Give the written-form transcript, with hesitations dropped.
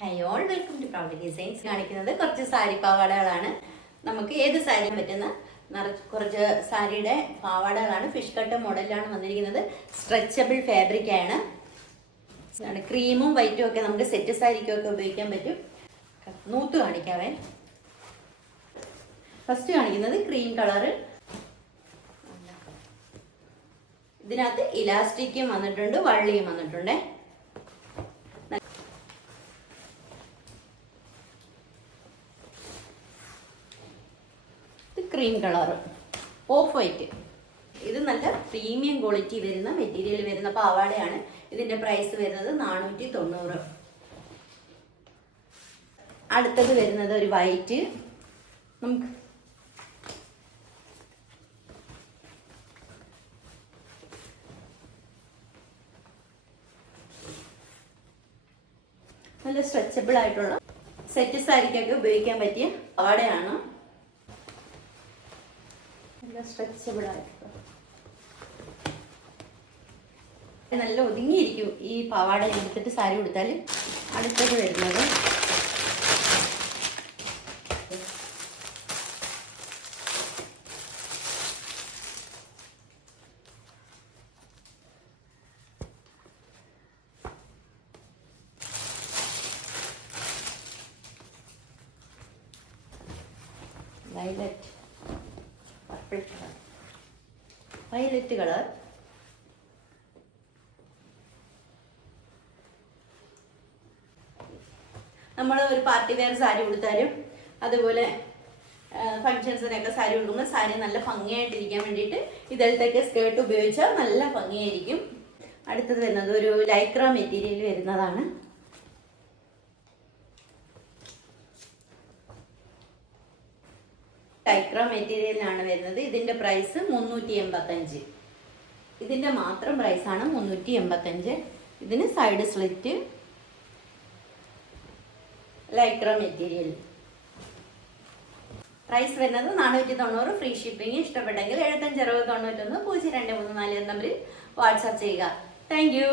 High all welcome to proud designs. കാണിക്കുന്നത് കുറച്ച് സാരി പാവാടകളാണ്. നമുക്ക് ഏത് സാരിയും പറ്റുന്ന കുറച്ച് സാരിയുടെ പാവാടകളാണ്. ഫിഷ് കട്ട് മോഡലിലാണ് വന്നിരിക്കുന്നത്. സ്ട്രെച്ചബിൾ ഫാബ്രിക് ആണ്. ക്രീമും വൈറ്റും ഒക്കെ നമുക്ക് സെറ്റ് സാരിക്കും ഒക്കെ ഉപയോഗിക്കാൻ പറ്റും. നൂത്ത് കാണിക്കാവേ. ഫസ്റ്റ് കാണിക്കുന്നത് ക്രീം കളറ്. ഇതിനകത്ത് ഇലാസ്റ്റിക്കും വന്നിട്ടുണ്ട്, വള്ളിയും വന്നിട്ടുണ്ട്. Cream colour, of white. ഇത് നല്ല പ്രീമിയം ക്വാളിറ്റി വരുന്ന മെറ്റീരിയൽ വരുന്ന പാവാടയാണ്. ഇതിന്റെ പ്രൈസ് വരുന്നത് 490. അടുത്തത് വരുന്നത് ഒരു വൈറ്റ്. നമുക്ക് നല്ല സ്ട്രെച്ചബിൾ ആയിട്ടുള്ള സെറ്റ് സാരിക്കൊക്കെ ഉപയോഗിക്കാൻ പറ്റിയ പാവാടയാണ്. സ്ട്രെച്ചബിൾ ആയിട്ടുള്ള നല്ല ഒതുങ്ങിയിരിക്കും ഈ പാവാട എടുത്തിട്ട് സാരി കൊടുത്താൽ. അടുത്തത് വരുന്നത് വയലറ്റ് കളർ. നമ്മൾ ഒരു പാർട്ടി വെയർ സാരി കൊടുത്താലും അതുപോലെ ഫങ്ഷൻസിനൊക്കെ സാരി കൊടുക്കുമ്പോൾ സാരി നല്ല ഭംഗിയായിട്ടിരിക്കാൻ വേണ്ടിയിട്ട് ഇതേലത്തൊക്കെ സ്കേർട്ട് ഉപയോഗിച്ചാൽ നല്ല ഭംഗിയായിരിക്കും. അടുത്തത് വരുന്നത് ഒരു ലൈക്ര മെറ്റീരിയൽ വരുന്നതാണ്. ലൈക്ര മെറ്റീരിയലിനാണ് വരുന്നത്. ഇതിന്റെ പ്രൈസ് 385. ഇതിന്റെ മാത്രം പ്രൈസാണ് 385. ഇതിന് side slit, Lycra material. Price വരുന്നത് 490. Free shipping. ഇഷ്ടപ്പെട്ടെങ്കിൽ 75 60 91 0234 നമ്പറിൽ വാട്സാപ്പ് ചെയ്യുക. Thank U.